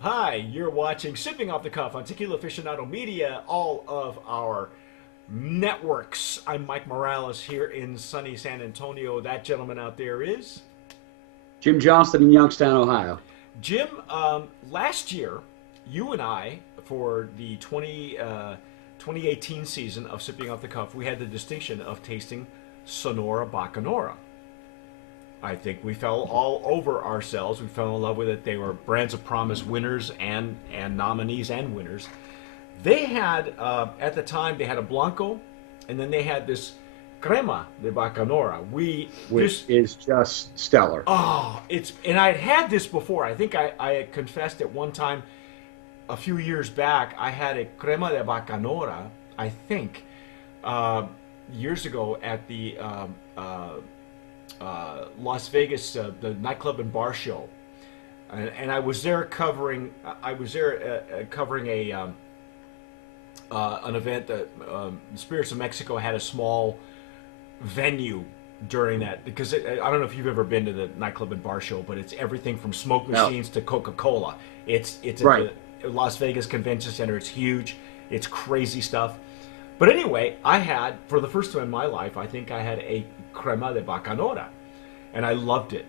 Hi, you're watching Sipping Off the Cuff on Tequila Aficionado Media, all of our networks. I'm Mike Morales here in sunny San Antonio. That gentleman out there is Jim Johnston in Youngstown, Ohio. Jim. Last year, you and I, for the 2018 season of Sipping Off the Cuff, we had the distinction of tasting Sunora Bacanora. I think we fell all over ourselves. We fell in love with it. They were Brands of Promise winners and nominees and winners. They had at the time they had a Blanco, and then they had this Crema de Bacanora. Which is just stellar. It's and I had this before. I think I had confessed at one time a few years back. I had a Crema de Bacanora. I think years ago at the Las Vegas, the nightclub and bar show, and I was there covering. I was there covering an event that Spirits of Mexico had a small venue during that because I don't know if you've ever been to the nightclub and bar show, but it's everything from smoke machines to Coca-Cola. It's Right. at the Las Vegas Convention Center. It's huge. It's crazy stuff. But anyway, I had, for the first time in my life, I think I had a crema de bacanora, and I loved it.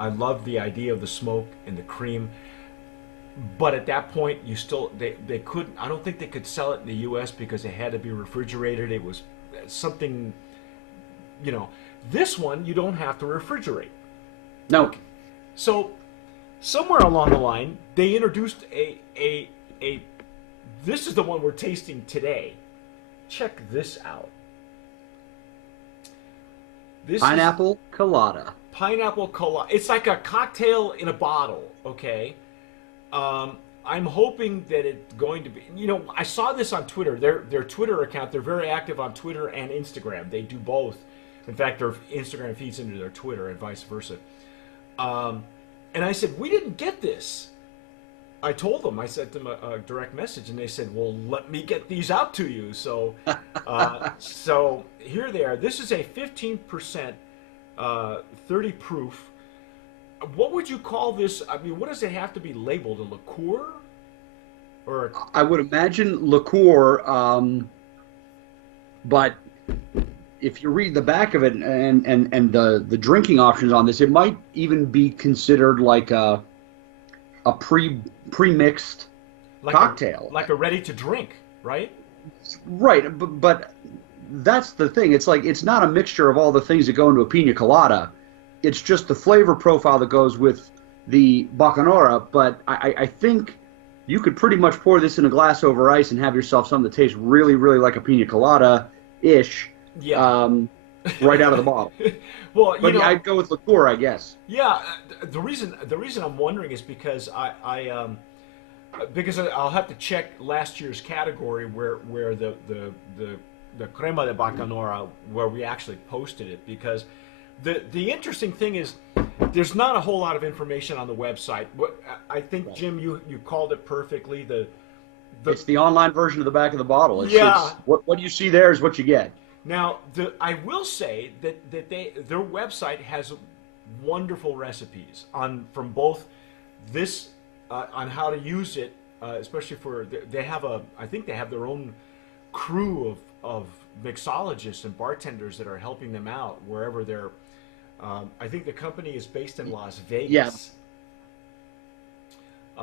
I loved the idea of the smoke and the cream. But at that point, they couldn't. I don't think they could sell it in the U.S. because it had to be refrigerated. It was something, you know. This one you don't have to refrigerate. No, So somewhere along the line, they introduced a. This is the one we're tasting today. Check this out. This is pineapple colada. pineapple cola. It's like a cocktail in a bottle. Okay. I'm hoping that it's going to be. You know, I saw this on Twitter. Their Twitter account. They're very active on Twitter and Instagram. They do both. In fact, their Instagram feeds into their Twitter and vice versa. And I said, we didn't get this. I told them. I sent them a direct message, and they said, "Well, let me get these out to you." So, so here they are. This is a 15%, 30 proof. What would you call this? I mean, what does it have to be labeled? A liqueur, or I would imagine liqueur, but if you read the back of it and the drinking options on this, it might even be considered like a pre-mixed like cocktail. like a ready to drink, right? Right, but that's the thing. It's like it's not a mixture of all the things that go into a pina colada. It's just the flavor profile that goes with the bacanora. But I think you could pretty much pour this in a glass over ice and have yourself something that tastes really, really like a pina colada-ish, Yeah. right out of the bottle. Well, you But know, I'd go with liqueur, I guess. yeah. The reason I'm wondering is because because I'll have to check last year's category where the crema de bacanora where we actually posted it because the interesting thing is there's not a whole lot of information on the website. What I think, Jim, you called it perfectly. It's the online version of the back of the bottle. Yeah. It's what you see there is what you get. Now, I will say that their website has wonderful recipes from both this on how to use it, especially for they have I think they have their own crew of mixologists and bartenders that are helping them out wherever they're. I think the company is based in Las Yeah, Vegas.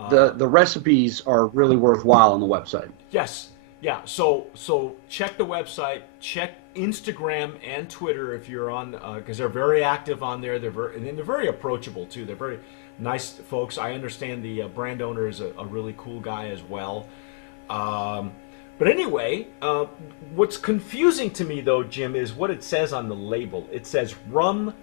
the recipes are really worthwhile on the website. Yes. Yeah. So check the website. Check Instagram and Twitter if you're on, because they're very active on there. And then they're very approachable too. They're very nice folks. I understand the brand owner is a really cool guy as well. But anyway, what's confusing to me though, Jim, is what it says on the label. It says rum.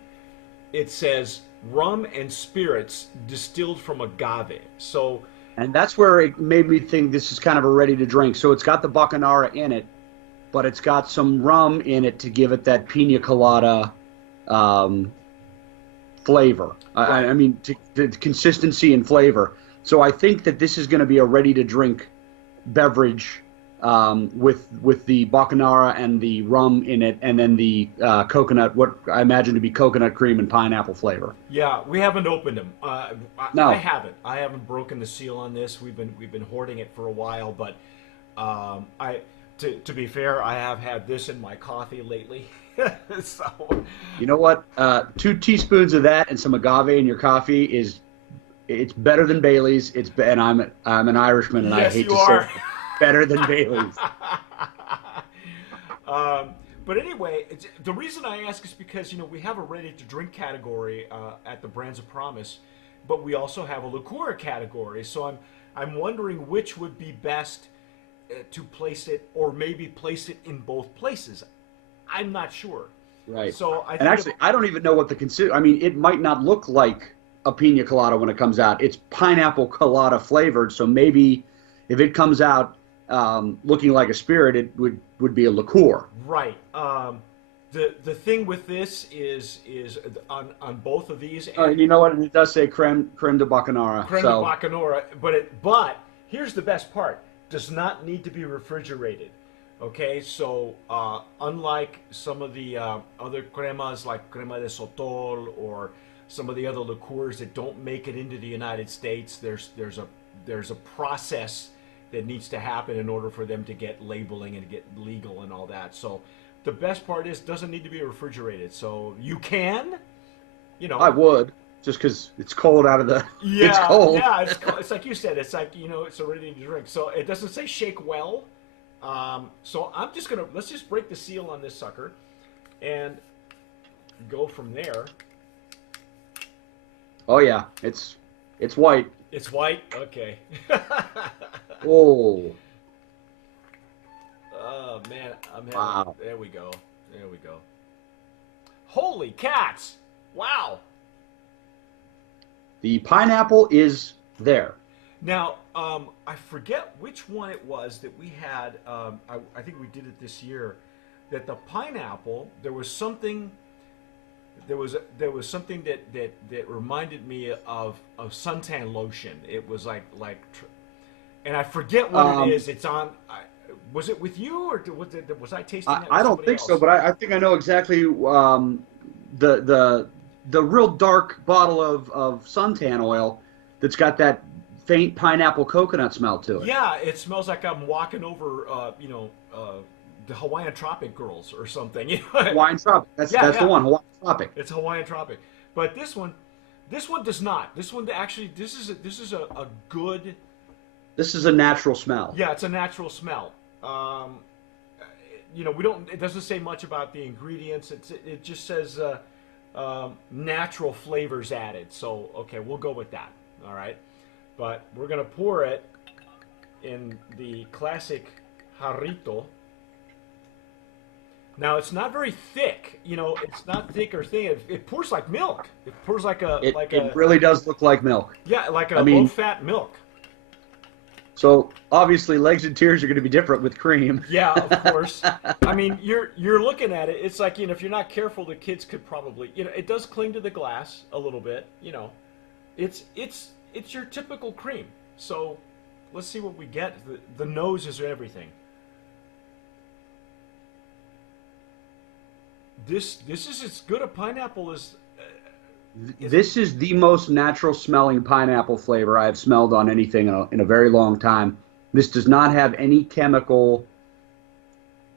It says rum and spirits distilled from agave. So. And that's where it made me think this is kind of a ready to drink. So it's got the bacanora in it, but it's got some rum in it to give it that pina colada flavor. Right. I mean, to consistency and flavor. So I think that this is going to be a ready to drink beverage with the Bacanora and the rum in it, and then the coconut, what I imagine to be coconut cream and pineapple flavor. Yeah, we haven't opened them. No. I haven't. I haven't broken the seal on this. We've been hoarding it for a while, but to be fair, I have had this in my coffee lately. So You know what? 2 teaspoons of that and some agave in your coffee it's better than Bailey's. And I'm an Irishman, and yes, I hate you to are. say it, better than Bailey's. But anyway, the reason I ask is because we have a ready-to-drink category at the Brands of Promise, but we also have a liqueur category. So I'm wondering which would be best to place it, or maybe place it in both places. I'm not sure. Right. So And actually, I don't even know what the consider. I mean, it might not look like a pina colada when it comes out. It's pineapple colada flavored, so maybe if it comes out looking like a spirit, it would be a liqueur. Right. The thing with this is on both of these. You know what? It does say creme de Bacanora. Creme de Bacanora, but here's the best part: does not need to be refrigerated. Okay, so unlike some of the other cremas like crema de sotol or some of the other liqueurs that don't make it into the United States, there's a process that needs to happen in order for them to get labeling and get legal and all that. So the best part is doesn't need to be refrigerated. So you can, I would, just because it's cold out of the. Yeah, it's cold. Yeah, it's cold. It's like you said. It's like it's already to drink. So it doesn't say shake well. So let's just break the seal on this sucker, and go from there. Oh yeah, it's white. It's white. Okay. Oh. Oh man, I'm having. Wow. There we go. There we go. Holy cats! Wow. The pineapple is there. Now, I forget which one it was that we had. I think we did it this year. That the pineapple, there was something something that reminded me of suntan lotion. It was and I forget what it is. It's on. Was it with you, or was I tasting that with I don't somebody think else? so, but I think I know exactly the real dark bottle of suntan oil that's got that faint pineapple coconut smell to it. Yeah, it smells like I'm walking over, the Hawaiian Tropic Girls or something. Hawaiian Tropic. That's the one. Hawaiian Tropic. It's Hawaiian Tropic, but this one does not. This one actually, this is a good. This is a natural smell. Yeah, it's a natural smell. We don't. It doesn't say much about the ingredients. It just says natural flavors added. So okay, we'll go with that. All right, but we're gonna pour it in the classic jarrito. Now it's not very thick. It's not thick or thin. It pours like milk. It pours like a It really does look like milk. yeah, like a low-fat milk. So obviously, legs and tears are going to be different with cream. Yeah, of course. I mean, you're looking at it. It's like if you're not careful, the kids could probably it does cling to the glass a little bit. It's your typical cream. So let's see what we get. The nose is everything. This is as good a pineapple as. This is the most natural smelling pineapple flavor I've smelled on anything in a very long time. This does not have any chemical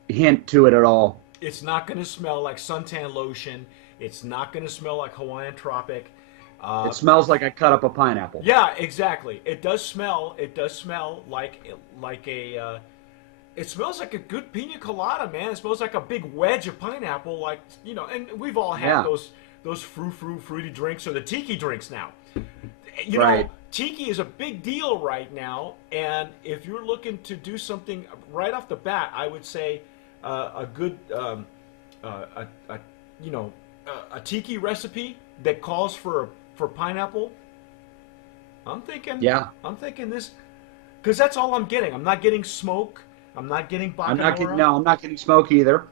hint to it at all. It's not going to smell like suntan lotion. It's not going to smell like Hawaiian Tropic. It smells like I cut up a pineapple. Yeah, exactly. It does smell. It does smell like a. It smells like a good pina colada, man. It smells like a big wedge of pineapple, and we've all had those fruity drinks or the tiki drinks now. Right. Tiki is a big deal right now, and if you're looking to do something right off the bat, I would say a good a tiki recipe that calls for pineapple. I'm thinking this, because that's all I'm getting. I'm not getting smoke. I'm not getting Bacanora. I'm not getting smoke either.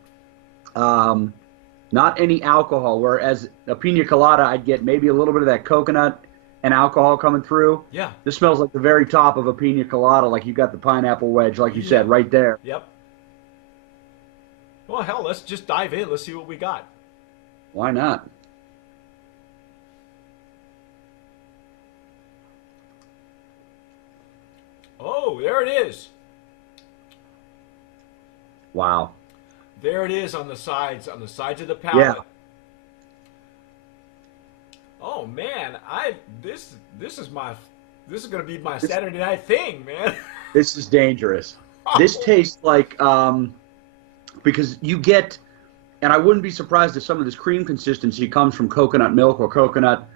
Not any alcohol. Whereas a pina colada, I'd get maybe a little bit of that coconut and alcohol coming through. Yeah. This smells like the very top of a pina colada, like you got the pineapple wedge, like you said, right there. Yep. Well, hell, let's just dive in. Let's see what we got. Why not? Oh, there it is. Wow. There it is on the sides of the palate. Yeah. Oh man, this is gonna be my Saturday night thing, man. This is dangerous. This tastes like because you get, and I wouldn't be surprised if some of this cream consistency comes from coconut milk or coconut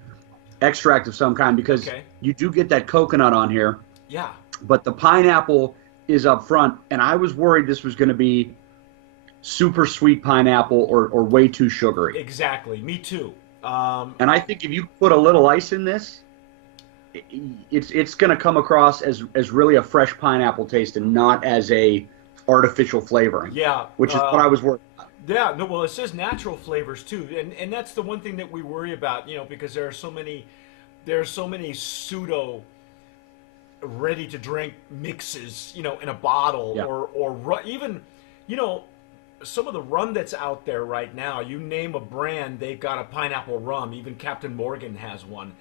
extract of some kind, because you do get that coconut on here. Yeah. But the pineapple is up front, and I was worried this was going to be super sweet pineapple or way too sugary. Exactly. Me too. And I think if you put a little ice in this, it's going to come across as really a fresh pineapple taste and not as a artificial flavoring. Yeah. Which is what I was worried about. Yeah. No. Well, it says natural flavors too, and that's the one thing that we worry about, because there are so many pseudo ready to drink mixes, in a bottle, or even, some of the rum that's out there right now. You name a brand, they've got a pineapple rum. Even Captain Morgan has one.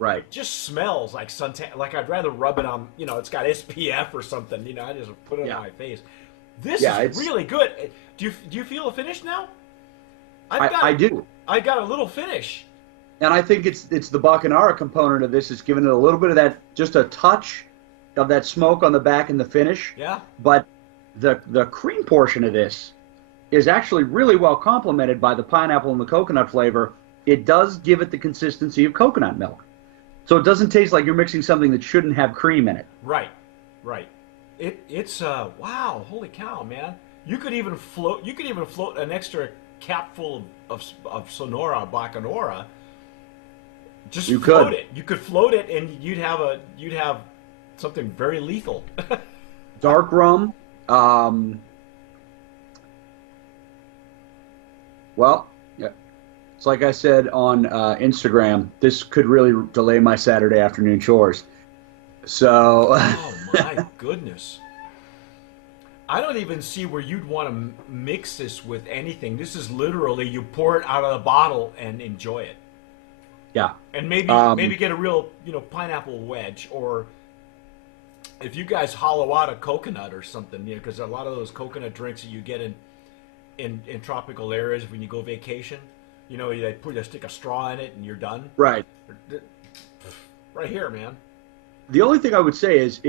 Right. It just smells like suntan. Like I'd rather rub it on, it's got SPF or something. I just put it on my face. This is really good. Do you feel a finish now? I do. I got a little finish. And I think it's the Bacanora component of this is giving it a little bit of that, just a touch of that smoke on the back in the finish. Yeah. But the cream portion of this is actually really well complemented by the pineapple and the coconut flavor. It does give it the consistency of coconut milk. So it doesn't taste like you're mixing something that shouldn't have cream in it. Right. It's wow, holy cow, man. You could even float an extra cap full of Sunora, Bacanora. Just float it. You could float it, and you'd have something very lethal. Dark rum. Well, yeah. It's like I said on Instagram. This could really delay my Saturday afternoon chores. So. Oh my goodness. I don't even see where you'd want to mix this with anything. This is literally you pour it out of the bottle and enjoy it. Yeah. And maybe get a real, pineapple wedge, or if you guys hollow out a coconut or something, because a lot of those coconut drinks that you get in tropical areas when you go vacation, they stick a straw in it and you're done. Right. Right here, man. The only thing I would say is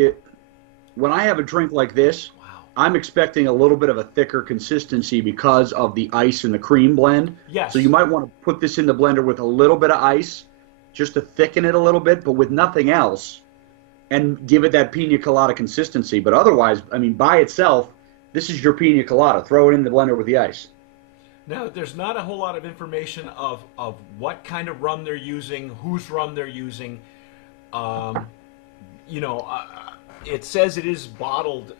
when I have a drink like this, I'm expecting a little bit of a thicker consistency because of the ice and the cream blend. Yes. So you might want to put this in the blender with a little bit of ice just to thicken it a little bit, but with nothing else, and give it that pina colada consistency. But otherwise, I mean, by itself, this is your pina colada. Throw it in the blender with the ice. Now, there's not a whole lot of information of what kind of rum they're using, whose rum they're using. It says it is bottled.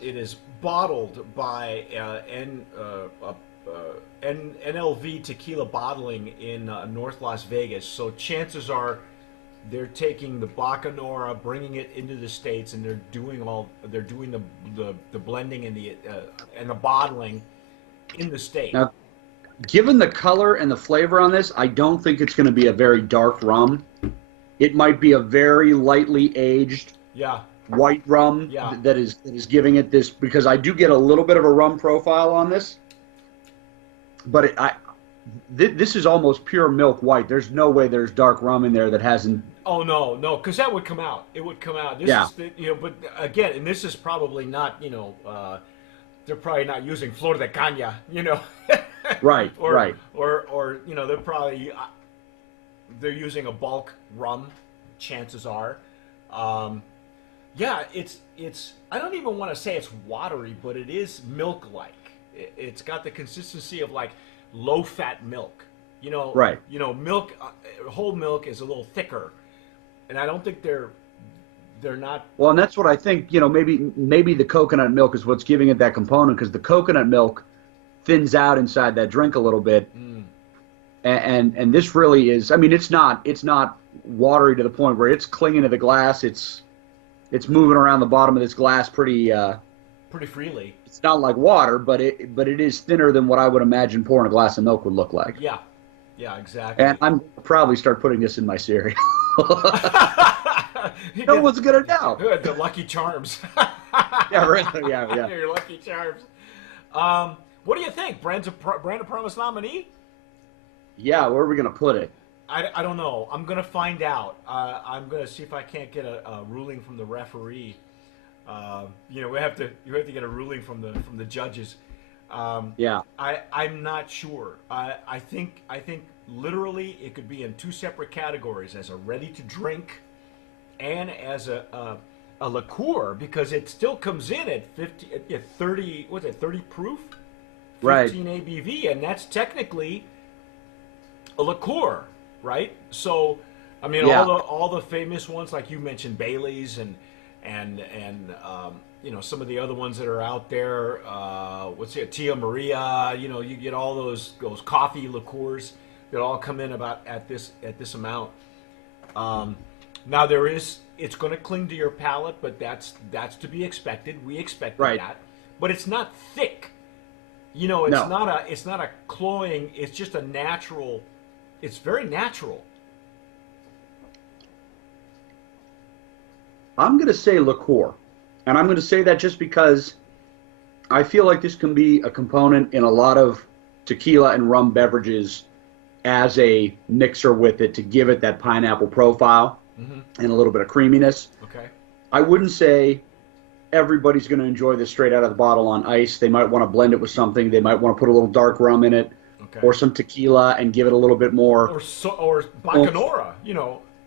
It is bottled by NLV Tequila Bottling in North Las Vegas. So chances are they're taking the Bacanora, bringing it into the States, and they're doing the blending and the bottling in the state. Now, given the color and the flavor on this, I don't think it's going to be a very dark rum. It might be a very lightly aged. Yeah. White rum that is giving it this, because I do get a little bit of a rum profile on this, but this is almost pure milk white. There's no way there's dark rum in there that hasn't. Oh no, because that would come out. It would come out. This is but again, and this is probably not. They're probably not using Flor de Caña. Right. Or, right. Or they're using a bulk rum. Chances are. Yeah, it's. I don't even want to say it's watery, but it is milk-like. It's got the consistency of like low-fat milk. Right. Milk, whole milk is a little thicker, and I don't think they're not. Well, and that's what I think. Maybe the coconut milk is what's giving it that component, because the coconut milk thins out inside that drink a little bit, and this really is. I mean, it's not watery to the point where it's clinging to the glass. It's moving around the bottom of this glass pretty freely. It's not like water, but it is thinner than what I would imagine pouring a glass of milk would look like. Yeah, yeah, exactly. And I'm probably start putting this in my cereal. You No get- one's gonna know. Good, the Lucky Charms. Yeah, really. Yeah. Your Lucky Charms. What do you think? Brand of Promise nominee? Yeah, where are we gonna put it? I don't know. I'm gonna find out. I'm gonna see if I can't get a ruling from the referee. We have to get a ruling from the judges. Yeah. I'm not sure. I think literally it could be in two separate categories, as a ready to drink and as a liqueur, because it still comes in at 30. What's it? 30 proof, 15 Right. ABV, and that's technically a liqueur, right? So, I mean, Yeah. all the famous ones, like you mentioned, Bailey's and some of the other ones that are out there. What's it? Tia Maria. You get all those coffee liqueurs that all come in about at this amount. Now it's going to cling to your palate, but that's to be expected. We expected Right. that, but it's not thick. It's No. not a cloying. It's just a natural. It's very natural. I'm going to say liqueur. And I'm going to say that just because I feel like this can be a component in a lot of tequila and rum beverages as a mixer with it to give it that pineapple profile and a little bit of creaminess. Okay. I wouldn't say everybody's going to enjoy this straight out of the bottle on ice. They might want to blend it with something. They might want to put a little dark rum in it Okay. or some tequila and give it a little bit more. Or Bacanora.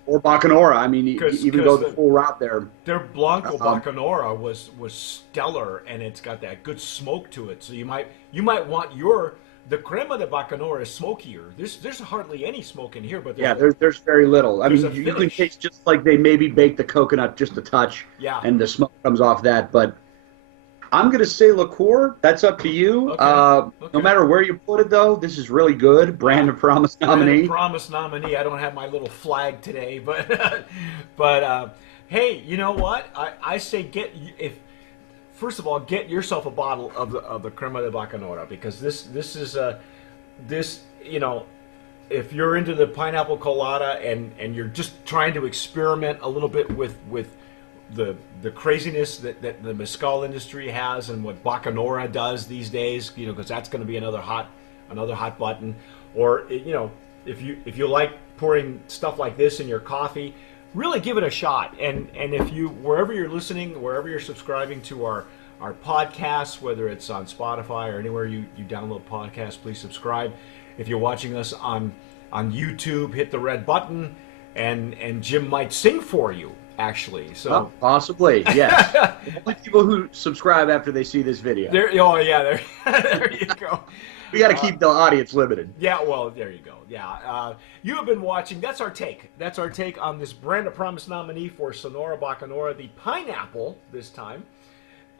Or Bacanora. I mean, even go the full route there. Their Blanco Bacanora was stellar, and it's got that good smoke to it. So you might want the crema de Bacanora is smokier. There's hardly any smoke in here, but There's very little. I There's mean, a you can finish. taste just like they maybe baked the coconut just a touch, Yeah. and the smoke comes off that. But I'm going to say liqueur. That's up to you. Okay. Okay. No matter where you put it, though, this is really good. Brand of Promise nominee. Promise nominee. I don't have my little flag today, but hey, you know what? I say first of all, get yourself a bottle of the crema de Bacanora, because this is if you're into the pineapple colada and you're just trying to experiment a little bit with the craziness that the mezcal industry has and what Bacanora does these days, because that's going to be another hot button. Or if you like pouring stuff like this in your coffee, really give it a shot. And if you, wherever you're listening, wherever you're subscribing to our podcasts, whether it's on Spotify or anywhere you download podcasts, please subscribe. If you're watching us on YouTube, hit the red button, and Jim might sing for you, actually. So Oh, possibly, yes. The only people who subscribe after they see this video. there you go. We got to keep the audience limited. Yeah, well, there you go. Yeah, you have been watching. That's our take. That's our take on this Brand of Promise nominee for Sunora Bacanora, the pineapple this time.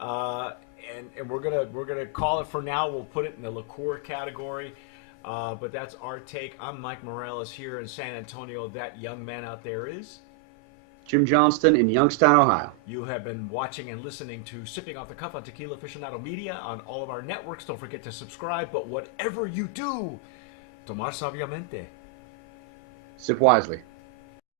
And we're gonna call it for now. We'll put it in the liqueur category. But that's our take. I'm Mike Morales here in San Antonio. That young man out there is Jim Johnston in Youngstown, Ohio. You have been watching and listening to Sipping Off the Cuff on Tequila Aficionado Media on all of our networks. Don't forget to subscribe. But whatever you do, tomar sabiamente. Sip wisely.